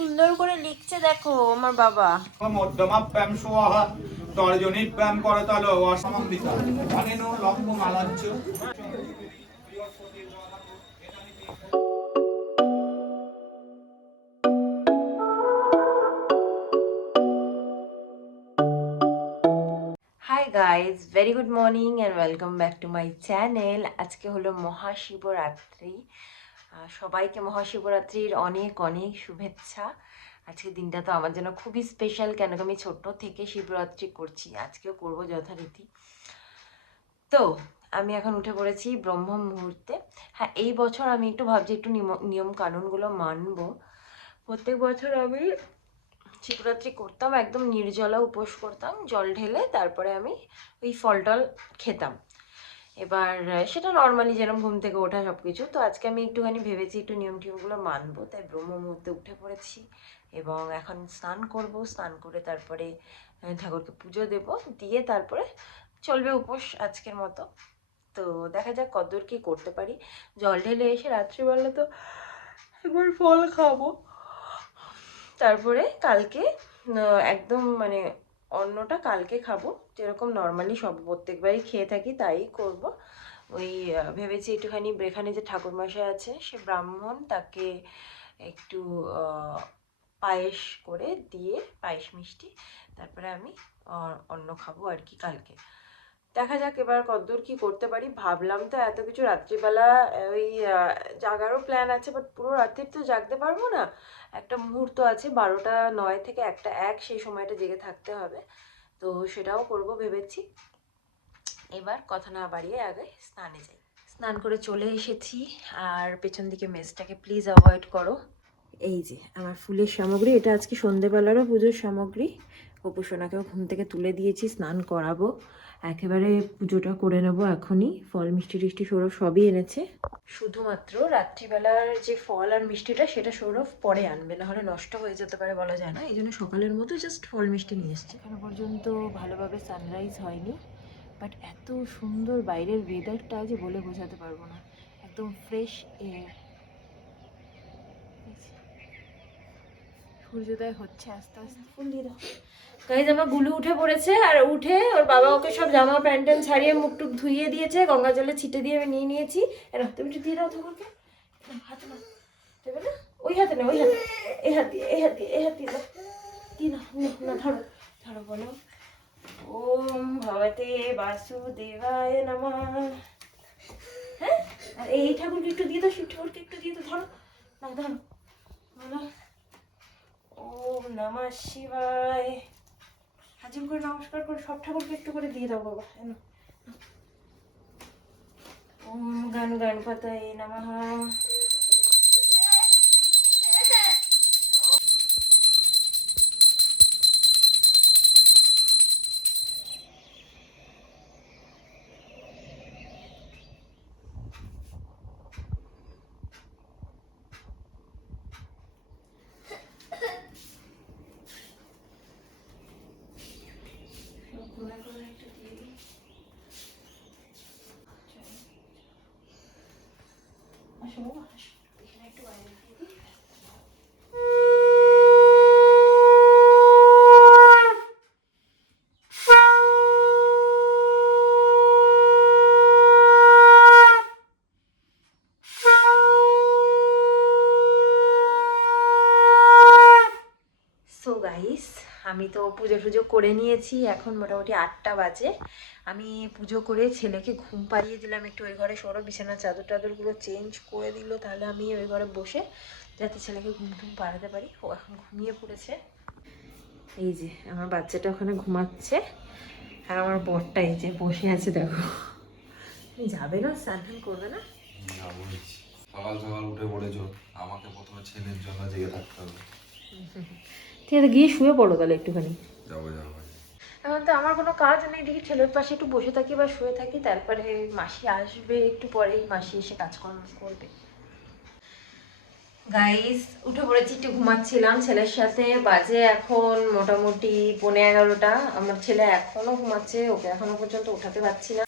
সুন্দর করে লিখছে দেখো আমার বাবা। মধ্যমাপ্যাম সোয়াহ তর্জনীপ্যাম করতল অসমন্বিতা অনেন লম্ব মালাচ্য। Hi guys, very good morning and welcome back to my channel. আজকে হলো মহাশিবরাত্রি। সবাইকে মহাশিবরাত্রির অনেক অনেক শুভেচ্ছা। আজকের দিনটা তো আমার জন্য খুবই স্পেশাল, কেন কি আমি ছোট্ট থেকে শিবরাত্রি করছি, আজকেও করবো যথারীতি। তো আমি এখন উঠে পড়েছি ব্রহ্ম মুহূর্তে। হ্যাঁ, এই বছর আমি একটু ভাবছি একটু নিয়ম কানুনগুলো মানবো। প্রত্যেক বছর আমি শিবরাত্রি করতাম, একদম নির্জলা উপোস করতাম, জল ঢেলে তারপরে আমি ওই ফল টল খেতাম। এবার সেটা নর্মালি যেরকম ঘুম থেকে ওঠা সব কিছু। তো আজকে আমি একটুখানি ভেবেছি একটু নিয়ম টিয়মগুলো মানবো, তাই ব্রহ্ম মুহূর্তে উঠে পড়েছি এবং এখন স্নান করব। স্নান করে তারপরে ঠাকুরকে পুজো দেব, দিয়ে তারপরে চলবে উপোস আজকের মতো। তো দেখা যাক কতদূর কী করতে পারি। জল ঢেলে এসে রাত্রিবেলা তো একবার ফল খাবো, তারপরে কালকে একদম মানে অন্নটা কালকে খাবো, যেরকম নর্মালি সব প্রত্যেকবারই খেয়ে থাকি তাই করব। ওই ভেবেছি একটুখানি এখানে যে ঠাকুরমশাই আছে সে ব্রাহ্মণ, তাকে একটু পায়েস করে দিয়ে, পায়েস মিষ্টি, তারপরে আমি অন্ন খাবো আর কি কালকে। দেখা যাক এবার কতদূর কি করতে পারি। ভাবলাম তো এত কিছু রাত্রিবেলা ওই জাগারও প্ল্যান আছে, বাট পুরো রাত্রির তো জাগতে পারবো না। একটা মুহূর্ত আছে 12টা 9 থেকে 1টা 1, সেই সময়টা জেগে থাকতে হবে, তো সেটাও করব ভেবেছি। এবার কথা না বাড়িয়ে আগে স্নানে যাই। স্নান করে চলে এসেছি, আর পেছন দিকে মেসটাকে প্লিজ অ্যাভয়েড করো। এই যে আমার ফুলের সামগ্রী, এটা আজকে সন্ধেবেলারও পুজোর সামগ্রী। গোপুসোনাকেও ঘুম থেকে তুলে দিয়েছি, স্নান করাবো, একেবারে পুজোটা করে নেবো এখনই। ফল মিষ্টি টিষ্টি সৌরভ সবই এনেছে, শুধুমাত্র রাত্রিবেলার যে ফল আর মিষ্টিটা সেটা সৌরভ পরে আনবে, নাহলে নষ্ট হয়ে যেতে পারে, বলা যায় না। এই জন্য সকালের মতো জাস্ট ফল মিষ্টি নিয়ে এসছে। এখনো পর্যন্ত ভালোভাবে সানরাইজ হয়নি, বাট এত সুন্দর বাইরের ওয়েদারটা যে বলে বোঝাতে পারবো না। একদম ফ্রেশ এয়ার, সূর্যোদয় হচ্ছে আস্তে আস্তে। ফুল দিয়ে দাও গাইজ। আমার গুলু উঠে পড়েছে, আর উঠে ওর বাবা ওকে সব জামা প্যান্ট ট্যান্ট ছাড়িয়ে মুখ টুক ধুইয়ে দিয়েছে, গঙ্গা জলে ছিটে দিয়ে আমি নিয়ে নিয়েছি। তুমি একটু দিয়ে দাও ঠাকুরকে, হাতে না দেবে না, ওই হাতে না, ওই হাতে, এই হাত দিয়ে, এই হাত দিয়ে, এই হাত দিয়ে দাও, দিয়ে দাও না, ধরো ধরো, বলো ওম ভগবতে বাসুদেবায় নমঃ। হ্যাঁ, আর এই ঠাকুরকে একটু দিয়ে দাও, শিব ঠাকুরকে একটু দিয়ে দাও, ধরো না, ধরো, বলো ওম নমঃ শিবায়। হাজিম করে নমস্কার করে সব ঠাকুরকে একটু করে দিয়ে দাও বাবা। ওম গণপতয়ে নমঃ। সো গাইস, আমি তো পুজো টুজো করে নিয়েছি, এখন মোটামুটি 8টা বাজে। আমি পুজো করে ছেলেকে ঘুম পাড়িয়ে দিলাম একটু ওই ঘরে। সৌরভ বিছানার চাদর টাদরগুলো চেঞ্জ করে দিল, তাহলে আমি ওই ঘরে বসে যাতে ছেলেকে ঘুম টুম পাড়াতে পারি। ও এখন ঘুমিয়ে পড়েছে। এই যে আমার বাচ্চাটা ওখানে ঘুমাচ্ছে, আর আমার বরটা এই যে বসে আছে দেখো। যাবে না, স্নান করবে না? সকাল সকাল উঠে পড়েছো, আমাকে প্রথমে ছেলের জন্য জেগে থাকতে হবে। ঠিক আছে, গিয়ে শুয়ে পড়ো তাহলে একটুখানি। যাবো যাবো। এখন তো আমার কোনো কাজ নেই, দেখি ছেলের পাশে একটু বসে থাকি বা শুয়ে থাকি, তারপরে মাসি আসবে একটু পরেই, মাসি এসে কাজকর্ম করবে। গাইস, উঠে পড়েছি, একটু ঘুমাচ্ছিলাম ছেলের সাথে। বাজে এখন মোটামুটি 11:15। আমার ছেলে এখনো ঘুমাচ্ছে, ওকে এখনো পর্যন্ত উঠাতে পারছি না।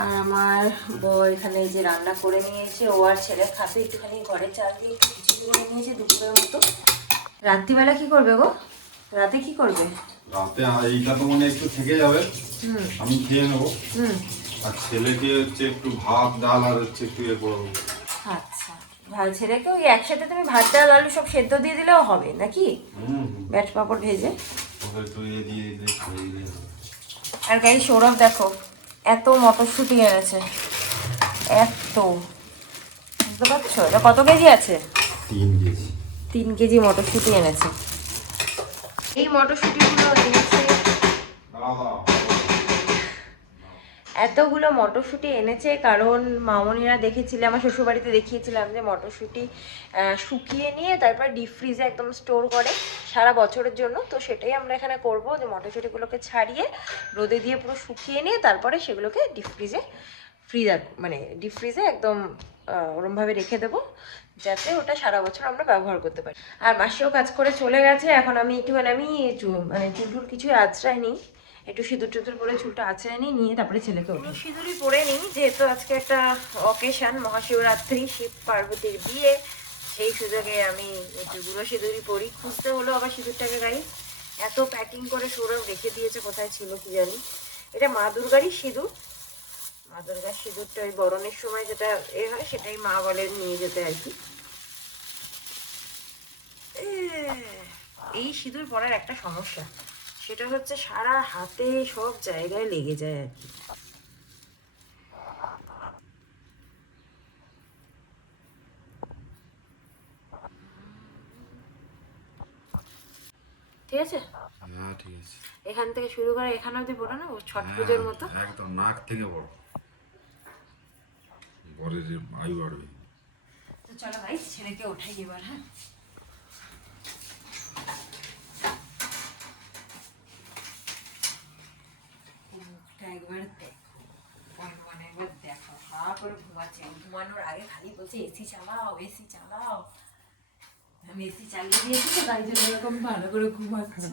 আর আমার বর এখানে যে রান্না করে নিয়েছে, ও আর ছেলে খাবে একটুখানি ঘরে চাল দিয়ে একটু খিচুড়ি করে নিয়েছে দুপুরের মতো। রাত্রিবেলা কি করবে গো? রাতে কি করবে? রাতে এইটা তো মানে একটু থেকে যাবে, আমি খেয়ে নেবো। আর ছেলেকে হচ্ছে একটু ভাত ডাল আর হচ্ছে একটু ইয়ে করবো। আচ্ছা, ছেলেকে ওই একসাথে তুমি ভাত ডাল আলু সব সেদ্ধ দিয়ে দিলেও হবে নাকি? ব্যাট পাপড় ভেজে একটু ইয়ে দিয়ে দিলে হয়ে যাবে। আর গাই সৌরভ দেখো এত মটরশুঁটি এনেছে, এত, বুঝতে পারছো এটা কত কেজি আছে? 3 কেজি। 3 কেজি মটরশুঁটি এনেছে। এই মটরশুঁটিগুলো এনেছে, এতগুলো মটরশুঁটি এনেছে কারণ মামনিরা দেখেছিলে, আমার শ্বশুরবাড়িতে দেখিয়েছিলাম যে মটরশুঁটি শুকিয়ে নিয়ে তারপর ডিপ ফ্রিজে একদম স্টোর করে সারা বছরের জন্য। তো সেটাই আমরা এখানে করব, যে মটরশুঁটিগুলোকে ছাড়িয়ে রোদে দিয়ে পুরো শুকিয়ে নিয়ে তারপরে সেগুলোকে ডিপ ফ্রিজে একদম ওরমভাবে রেখে দেবো, যাতে ওটা সারা বছর আমরা ব্যবহার করতে পারি। আর মাসেও কাজ করে চলে গেছে, এখন আমি একটুখানি চুল কিছু আঁচড়াই নিই, একটু সিঁদুর টুদুর পরে চুলটা আঁচড়ে নিয়ে তারপরে ছেলেকে উঠি। সিঁদুরই পরে নিই, যেহেতু আজকে একটা অকেশন, মহাশিবরাত্রি, শিব পার্বতীর বিয়ে, সেই সুযোগে আমি একটু গুঁড়ো সিঁদুরই পরি। খুঁজতে হলো আবার সিঁদুরটাকে, গাই এত প্যাকিং করে সৌরভ রেখে দিয়েছে, কোথায় ছিল কি জানি। এটা মা দুর্গারই সিঁদুর, মা দুর্গার সিঁদুরটা ওই বরণের সময় যেটা হয় সেটাই মা বলেন নিয়ে যেতে আর কি। এই সিঁদুর পরার একটা সমস্যা, সেটা হচ্ছে সারা হাতে সব জায়গায় লেগে যায় আর কি। ঠিক আছে, হ্যাঁ ঠিক আছে। এখান থেকে শুরু করে এখানে অব্দি পড়ো না, ও ছট পুজোর মতো একদম নাক থেকে বড়, বরের আয়ু বাড়বে। তো চলো ভাই ছেলেকে ওঠাই এবার। হ্যাঁ, একবার দেখো হা করে ঘুমাচ্ছে, ঘুমানোর আগে খালি বলছে এসি চালাও এসি চালাও। আমি এসি চালিয়ে দিয়েছি তো তাই জন্য এরকম ভালো করে ঘুমাচ্ছে।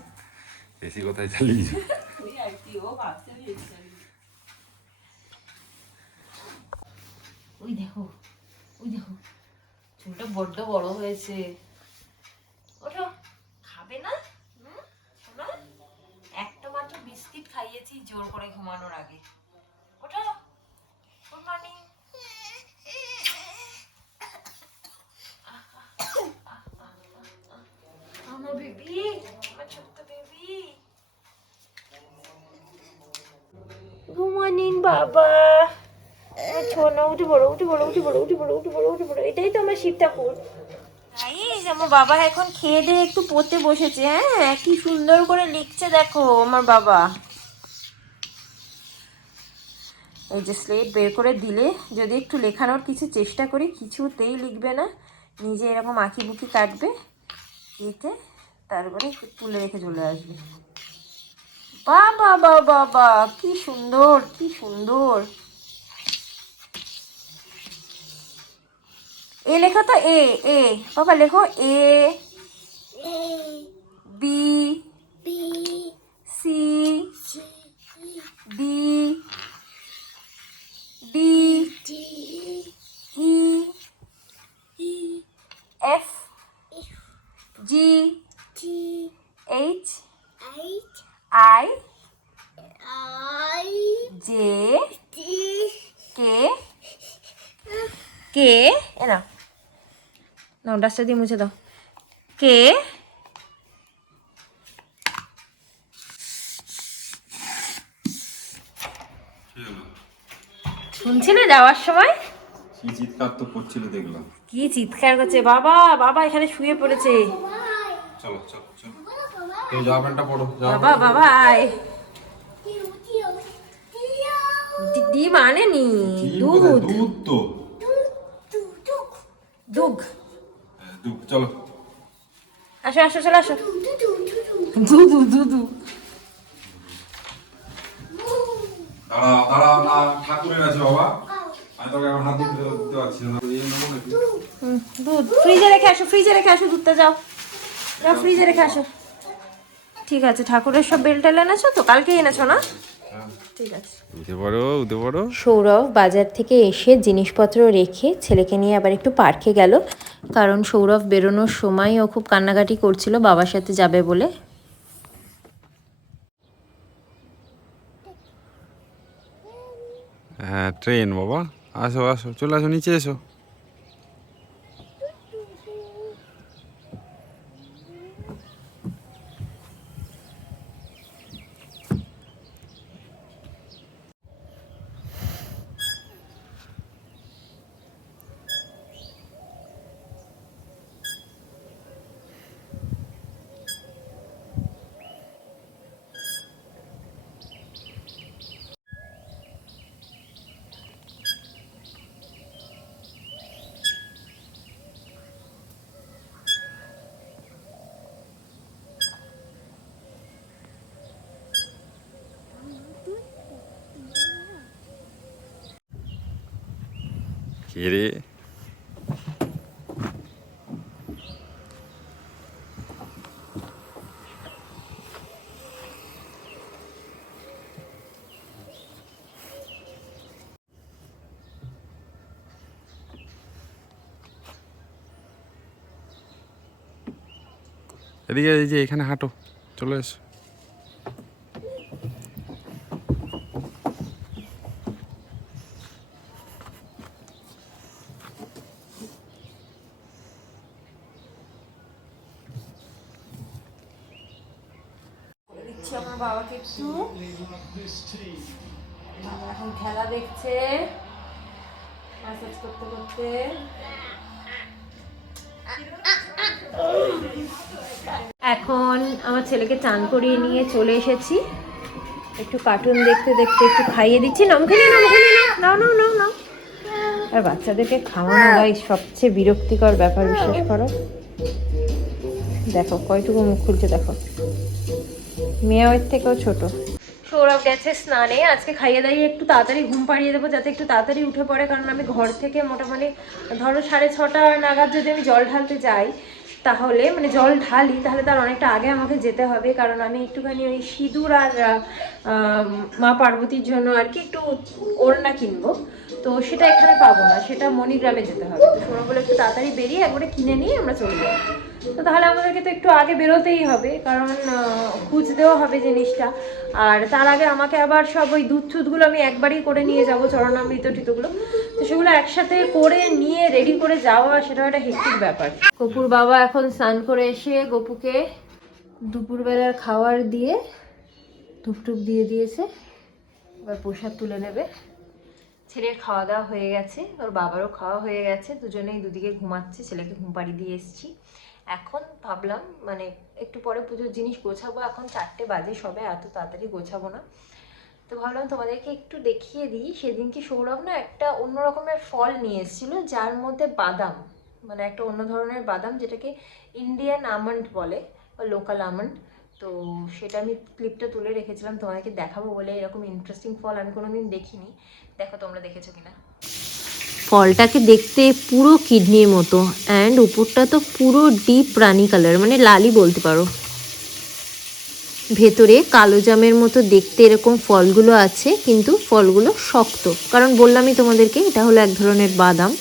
এসি কোথায় চালিয়েছে? ওই আর কি, ও ভাবছে আমি এসি চালিয়ে। ওই দেখো চুলটা বড্ড বড় হয়েছে। ওঠো, খাবে না? শোনা, একটা মাত্র বিস্কিট খাইয়েছি জোর করে ঘুমানোর আগে। ওঠো, গুড মর্নিং। আমার বেবি, আমার ছোট্ট বেবি। গুড মর্নিং বাবা। এটাই তো আমার শিব ঠাকুর। আমার বাবা এখন খেয়ে দিয়ে একটু পড়তে বসেছে। হ্যাঁ, কি সুন্দর করে লিখছে দেখো আমার বাবা। এই যে স্লেট বের করে দিলে যদি একটু লেখানোর কিছু চেষ্টা করি, কিছুতেই লিখবে না, নিজে এরকম আঁকি বুকি কাটবে, কেটে তারপরে তুলে রেখে চলে আসবে। বাবা বাবা বাবা, কি সুন্দর কি সুন্দর। এ লেখো তো, এ এ বাবা লেখো, A B C D D E F G H I J K K এ না ডাস্টার দিয়ে মুছে দাও, কে শুনছিলে যাওয়ার সময় কি চিৎকার তো করছিল দেখলাম। কি চিৎকার করছে, বাবা বাবা এখানে শুয়ে পড়েছে। চলো চলো চলো, এই জামা প্যান্টটা পরো। বাবা বাবা আয়। ডিম আনেনি, দুধ দুধ তো দুধ। দুধ, চলো আসো আসো চলো আসো। দুধু দুধু। দাঁড়াও দাঁড়াও, না ঠাকুরের আছে বাবা, আমি তোকে এখন হাত দিতে পারছি না। দুধ ফ্রিজে রেখে আসো, ফ্রিজে রেখে আসো, দুধটা যাও যাও ফ্রিজে রেখে আসো। ঠিক আছে, ঠাকুরের সব বেল টেল এনেছো তো, কালকে এনেছো না? ঠিক আছে। উঠে পড়ো। সৌরভ বাজার থেকে এসে জিনিসপত্র রেখে ছেলেকে নিয়ে আবার একটু পার্কে গেল, কারণ সৌরভ বেরোনোর সময় ও খুব কান্নাকাটি করছিল বাবার সাথে যাবে বলে। হ্যাঁ ট্রেন বাবা, আসো আসো, চলে আসো, নিচে এসো। কে রে? এদিকে, এই যে এখানে হাঁটো, চলে এসো। দিচ্ছি আমার বাবাকে একটু, এখন খেলা দেখছে ম্যাসাজ করতে করতে। এখন আমার ছেলেকে চান করিয়ে নিয়ে চলে এসেছি, একটু কার্টুন দেখতে দেখতে একটু খাইয়ে দিচ্ছি। নামখানি নাও নাও নাও নাও। আর বাচ্চাদেরকে খাওয়ানো ভাই সবচেয়ে বিরক্তিকর ব্যাপার, বিশ্বাস করো। দেখো কয়টুকু মুখ খুলছে, দেখো মেয়ের থেকেও ছোট। সৌরভ গেছে স্নানে, আজকে খাইয়ে দাইয়ে একটু তাড়াতাড়ি ঘুম পাড়িয়ে দেবো যাতে একটু তাড়াতাড়ি উঠে পড়ে, কারণ আমি ঘর থেকে মোটামুটি ধরো 6:30 নাগাদ যদি আমি জল ঢালতে যাই, তাহলে মানে জল ঢালি, তাহলে তার অনেকটা আগে আমাকে যেতে হবে, কারণ আমি একটুখানি ওই সিঁদুর আর মা পার্বতীর জন্য আর কি একটু ওড়না কিনবো, তো সেটা এখানে পাবো না, সেটা মণিগ্রামে যেতে হবে। তো সৌরভ বলে একটু তাড়াতাড়ি বেরিয়ে একবারে কিনে নিয়ে আমরা চলে যাবো। তো তাহলে আমাদেরকে তো একটু আগে বেরোতেই হবে, কারণ খুঁজতেও হবে জিনিসটা, আর তার আগে আমাকে আবার সব ওই দুধ টুধগুলো আমি একবারই করে নিয়ে যাবো, চরণামৃত টিতগুলো, তো সেগুলো একসাথে করে নিয়ে রেডি করে যাওয়া, সেটা একটা হেক্টিক ব্যাপার। গপুর বাবা এখন স্নান করে এসে গপুকে দুপুরবেলার খাবার দিয়ে ধূপটুপ দিয়ে দিয়েছে, এবার প্রসাদ তুলে নেবে। ছেলের খাওয়া দাওয়া হয়ে গেছে, ওর বাবারও খাওয়া হয়ে গেছে, দুজনেই দুদিকে ঘুমাচ্ছে, ছেলেকে ঘুম পাড়িয়ে দিয়ে এসেছি। এখন ভাবলাম মানে একটু পরে পুজোর জিনিস গোছাবো, এখন 4টে বাজে সবে, এত তাড়াতাড়ি গোছাবো না। তো ভাবলাম তোমাদেরকে একটু দেখিয়ে দিই। সেদিনকে সৌরভ না একটা অন্য রকমের ফল নিয়ে এসেছিলো, যার মধ্যে বাদাম, মানে একটা অন্য ধরনের বাদাম, যেটাকে ইন্ডিয়ান আমন্ড বলে বা লোকাল আমন্ড। তো সেটা আমি ক্লিপটা তুলে রেখেছিলাম তোমাদেরকে দেখাবো বলে, এরকম ইন্টারেস্টিং ফল আমি কোনোদিন দেখিনি। দেখো তোমরা দেখেছো কিনা। ফলটাকে দেখতে পুরো কিডনির মতো, অ্যান্ড উপরটা তো পুরো ডিপ রানি কালার, মানে লালই বলতে পারো। ভেতরে কালো জামের মতো দেখতে এরকম ফলগুলো আছে, কিন্তু ফলগুলো শক্ত, কারণ বললামই তোমাদেরকে এটা হলো এক ধরনের বাদাম।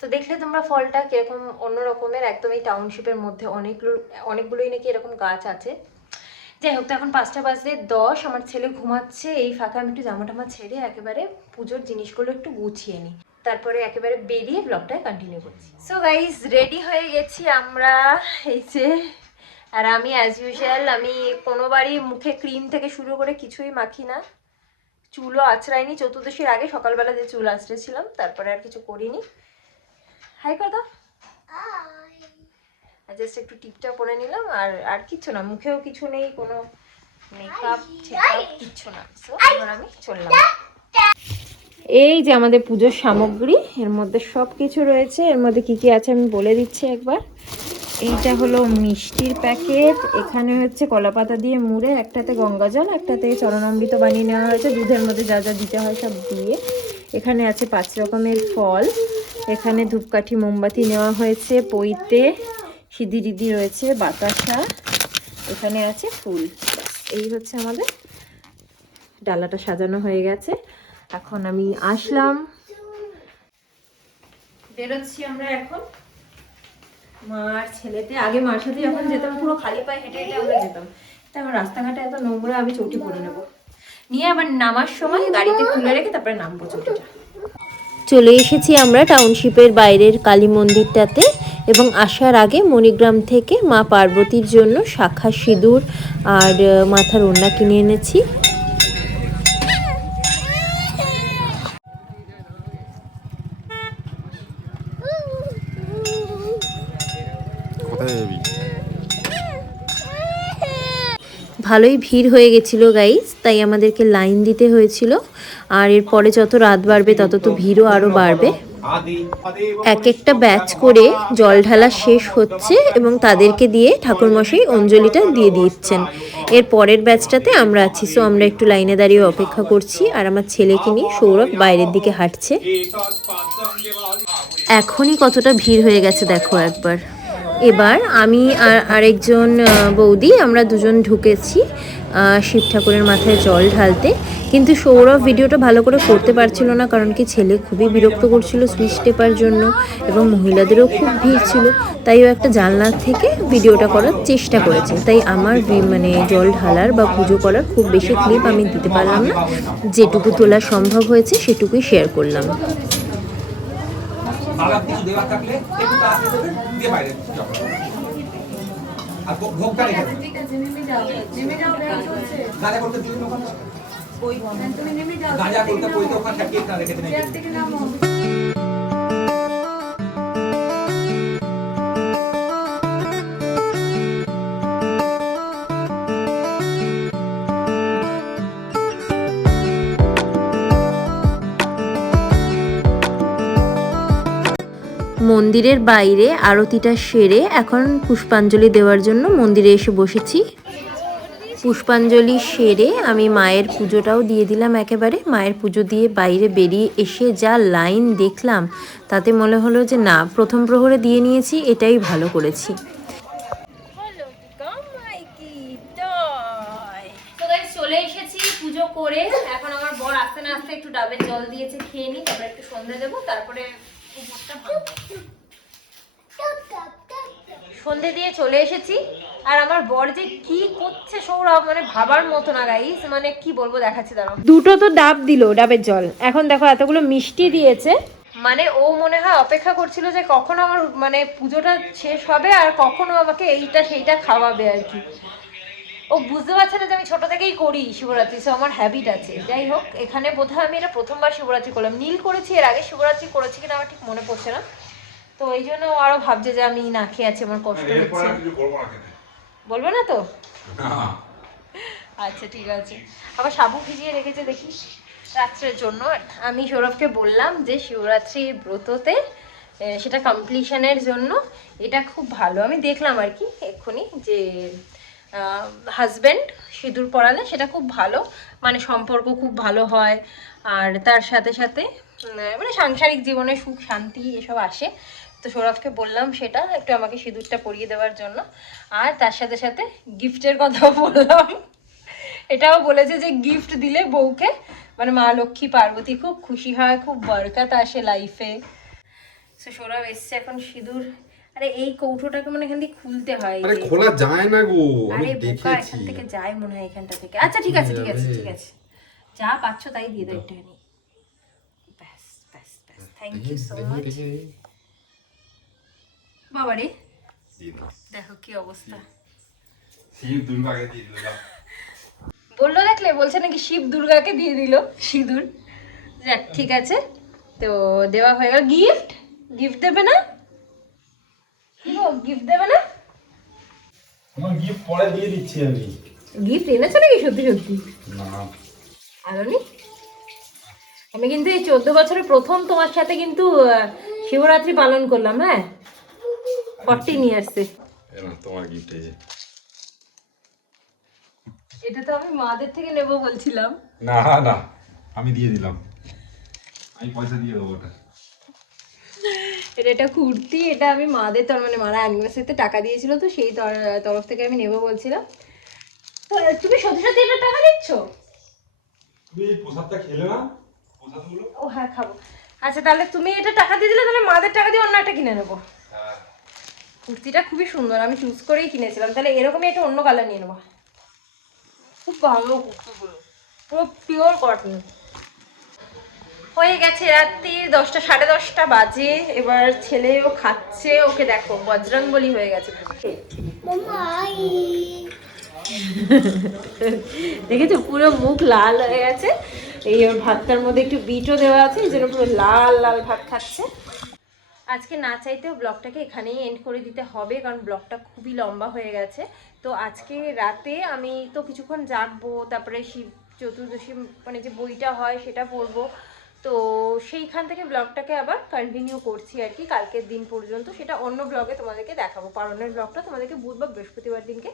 তো দেখলে তোমরা ফলটা কিরকম অন্য রকমের, একদম এই টাউনশিপের মধ্যে অনেকগুলোই নাকি এরকম গাছ আছে। যাই হোক, তো এখন 5:10 আমার ছেলে ঘুমাচ্ছে, এই ফাঁকা আমি একটু জামা টামা ছেড়ে একেবারে পুজোর জিনিসগুলো একটু গুছিয়ে নিই, তারপরে একেবারে বেরিয়ে ব্লগটা কন্টিনিউ করছি। সো গাইস, রেডি হয়ে গেছি আমরা, এই যে। আর আমি অ্যাজ ইউজুয়াল, আমি কোনোবারই মুখে ক্রিম থেকে শুরু করে কিছুই মাখি না, চুলও আঁচড়াইনি। চতুর্দশীর আগে সকালবেলা যে চুল আঁচড়েছিলাম, তারপরে আর কিছু করিনি। হাই কথা, জাস্ট একটু টিপটা পরে নিলাম, আর কিছু না, মুখেও কিছু নেই, কোনো মেকআপ চেকআপ কিচ্ছু না। সো এবার আমি চললাম। এই যে আমাদের পুজোর সামগ্রী, এর মধ্যে সব কিছু রয়েছে। এর মধ্যে কি কি আছে আমি বলে দিচ্ছি একবার। এইটা হলো মিষ্টির প্যাকেট, এখানে হচ্ছে কলাপাতা দিয়ে মুড়ে, একটাতে গঙ্গা জল, একটাতে চরণামৃত বানিয়ে নেওয়া হয়েছে, দুধের মধ্যে যা যা দিতে হয় সব দিয়ে। এখানে আছে 5 রকমের ফল, এখানে ধূপকাঠি মোমবাতি নেওয়া হয়েছে, পইতে সিদ্ধি টিদ্ধি রয়েছে, বাতাসা, এখানে আছে ফুল। এই হচ্ছে আমাদের ডালাটা সাজানো হয়ে গেছে। এখন আমি আসলাম, বেরোচ্ছি আমরা এখন মার ছেলেতে। আগে মার সাথে যখন যেতাম পুরো খালি পায়ে হেঁটে হেঁটে আমরা যেতাম, এখন রাস্তাঘাটে এত নোংরা, আমি চটি পরে নেবো, নিয়ে আবার নামার সময় গাড়িতে খুলে রেখে তারপরে নামবো চটিটা। চলে এসেছি আমরা টাউনশিপের বাইরের কালী মন্দিরটাতে, এবং আসার আগে মণিগ্রাম থেকে মা পার্বতীর জন্য শাখা সিঁদুর আর মাথার ওড়না কিনে এনেছি। ভালোই ভিড় হয়ে গেছিলো গাইস, তাই আমাদেরকে লাইন দিতে হয়েছিল। আর এরপরে যত রাত বাড়বে তত তো ভিড়ও আরও বাড়বে। এক একটা ব্যাচ করে জল ঢালা শেষ হচ্ছে এবং তাদেরকে দিয়ে ঠাকুরমশাই অঞ্জলিটা দিয়ে দিচ্ছেন। এর পরের ব্যাচটাতে আমরা আছি, সো আমরা একটু লাইনে দাঁড়িয়ে অপেক্ষা করছি। আর আমার ছেলেকে নিয়ে সৌরভ বাইরের দিকে হাঁটছে। এখনই কতটা ভিড় হয়ে গেছে দেখো একবার। এবার আমি আর আরেকজন বৌদি, আমরা দুজন ঢুকেছি শিব ঠাকুরের মাথায় জল ঢালতে। কিন্তু সৌরভ ভিডিওটা ভালো করে করতে পারছিল না, কারণ কি ছেলে খুবই বিরক্ত করছিল সুইচ টেপার জন্য, এবং মহিলাদেরও খুব ভিড় ছিল। তাই ও একটা জানলার থেকে ভিডিওটা করার চেষ্টা করেছে। তাই আমার মানে জল ঢালার বা পুজো করার খুব বেশি ক্লিপ আমি দিতে পারলাম না, যেটুকু তোলা সম্ভব হয়েছে সেটুকুই শেয়ার করলাম। ভোগটা রেখে গাঁজা করতে দিন ওখানে, গাঁজা করতে পয়তে ওখানে থাকিয়ে রেখে দিন। মন্দিরের বাইরে আরতিটা সেরে এখন পুষ্পাঞ্জলি দেওয়ার জন্য মন্দিরে এসে বসেছি। পুষ্পাঞ্জলি সেরে আমি মায়ের পুজোটাও দিয়ে দিলাম একেবারে। মায়ের পুজো দিয়ে বাইরে বেরিয়ে এসে যা লাইন দেখলাম, তাতে মনে হলো যে না, প্রথম প্রহরে দিয়ে নিয়েছি, এটাই ভালো করেছি। চলে এসেছি পুজো করে, এখন আমার বর আস্তে না আস্তে একটু ডাবের জল দিয়েছে, খেয়ে নি, তারপরে একটু সন্ধ্যে দেবো, তারপরে সন্ধে দিয়ে চলে এসেছি। আর আমার বর যে কি করছে সৌরভ, মানে ভাবার মতো না গাইস, মানে কি বলবো, দেখাচ্ছি দাঁড়াও। দুটো তো ডাব দিল, ডাবের জল, এখন দেখো এতগুলো মিষ্টি দিয়েছে। মানে ও মনে হয় অপেক্ষা করছিল যে কখন আমার মানে পুজোটা শেষ হবে আর কখনো আমাকে এইটা সেইটা খাওয়াবে আর কি। ও বুঝতে পারছে না যে আমি ছোট থেকেই করি শিবরাত্রি, সো আমার হ্যাবিট আছে। যাই হোক, এখানে বোধহয় আমি এটা প্রথমবার শিবরাত্রি করলাম। নীল করেছি, এর আগে শিবরাত্রি করেছি কিনা আমার ঠিক মনে পড়ছে না। তো এই জন্য আরো ভাবছে যে আমি না খেয়ে আছি, আমার কষ্ট হচ্ছে। বলবো না তো? আচ্ছা ঠিক আছে। আবার সাবু ভিজিয়ে রেখেছে দেখি রাত্রের জন্য। আমি সৌরভকে বললাম যে শিবরাত্রির ব্রততে সেটা কমপ্লিশনের জন্য এটা খুব ভালো। আমি দেখলাম আর কি এক্ষুনি যে হাজব্যান্ড সিঁদুর পরালে সেটা খুব ভালো, মানে সম্পর্ক খুব ভালো হয়, আর তার সাথে সাথে মানে সাংসারিক জীবনে সুখ শান্তি এসব আসে। তো সৌরভকে বললাম সেটা একটু আমাকে সিঁদুরটা পরিয়ে দেওয়ার জন্য। আর তার সাথে সাথে গিফটের কথাও বললাম। এটাও বলেছে যে গিফট দিলে বউকে মানে মা লক্ষ্মী পার্বতী খুব খুশি হয়, খুব বরকত আসে লাইফে। তো সৌরভ এসছে এখন সিঁদুর। আরে এই কৌটোটাকে মানে এখান থেকে খুলতে হয়। আরে খোলা যায় না গো, আমি বোকা, দেখেছি। এখান থেকে যায় মনে হয়, এখানটা থেকে। আচ্ছা ঠিক আছে ঠিক আছে ঠিক আছে, যা পাচ্ছ তাই দিয়ে দাও একটুখানি। ব্যাস ব্যাস ব্যাস, থ্যাংক ইউ সো মাচ। বাবারে দেখো কি অবস্থা, শিব দুর্গাকে দিয়ে দিল। বললো দেখলে, বলছে নাকি শিব দুর্গাকে দিয়ে দিল সিঁদুর। যাক ঠিক আছে, তো দেওয়া হয়ে গেল। গিফট গিফট দেবে না? গিফট দেবে না? আমার গিফট পরে দিয়ে দিচ্ছি আমি। গিফট এনেছো নাকি সত্যি সত্যি? না আলোনি, আমি কিন্তু এই 14 বছরে প্রথম তোমার সাথে কিন্তু শিবরাত্রি পালন করলাম। হ্যাঁ, 14 ইয়ার্সে। এরকম তোমার গিফট এই যে। এটা তো আমি মাদের থেকে নেব বলছিলাম। না না, আমি দিয়ে দিলাম, আমি পয়সা দিয়ে দেবো ওটা। এটা একটা কুর্তি, এটা আমি মাদের মানে মারা অ্যানিভার্সারিতে টাকা দিয়েছিল, তো সেই তরফ থেকে আমি নেব বলছিলাম। তুমি সত্যি সত্যি এটা টাকা দিচ্ছ? তুমি এই প্রসাদটা খেলে না, প্রসাদগুলো। ও হ্যাঁ, খাবো। আচ্ছা, তাহলে তুমি এটা টাকা দিয়ে দিলে, তাহলে মাদের টাকা দিয়ে অন্য একটা কিনে নেবো। হ্যাঁ কুর্তিটা খুবই সুন্দর, আমি চুজ করেই কিনেছিলাম। তাহলে এরকমই একটা অন্য কালার নিয়ে নেবো। খুব ভালো কুর্তিগুলো, পুরো পিওর কটন। হয়ে গেছে রাত্রি 10টা, 10:30 বাজে। এবার ছেলেও খাচ্ছে, ওকে দেখো বজরংবলী হয়ে গেছে। দেখেছো, পুরো মুখ লাল হয়ে গেছে। এই ওর ভাতটার মধ্যে একটু বিটও দেওয়া আছে, এই জন্য পুরো লাল লাল ভাত খাচ্ছে। আজকে না চাইতেও ব্লগটাকে এখানেই এন্ড করে দিতে হবে, কারণ ব্লগটা খুবই লম্বা হয়ে গেছে। তো আজকে রাতে আমি তো কিছুক্ষণ জাগবো, তারপরে শিব চতুর্দশী মানে যে বইটা হয় সেটা পড়বো। তো সেইখান থেকে ব্লগটাকে আবার কন্টিনিউ করছি আর কি কালকের দিন পর্যন্ত। সেটা অন্য ব্লগে তোমাদেরকে দেখাবো। পারণের ব্লগটা তোমাদেরকে বুধবার বৃহস্পতিবার দিনকে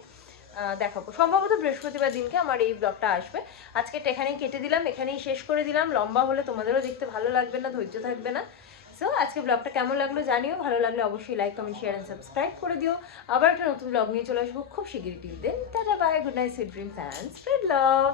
দেখাবো। সম্ভবত বৃহস্পতিবার দিনকে আমার এই ব্লগটা আসবে। আজকে এখানেই কেটে দিলাম, এখানেই শেষ করে দিলাম। লম্বা হলে তোমাদেরও দেখতে ভালো লাগবে না, ধৈর্য থাকবে না। সো আজকে ব্লগটা কেমন লাগলো জানিও। ভালো লাগলে অবশ্যই like, comment, share and subscribe করে দিও। আবার একটা নতুন ব্লগ নিয়ে চলে আসবো খুব শিগগিরই। Till then tata, bye, good night, sweet dreams and spread love.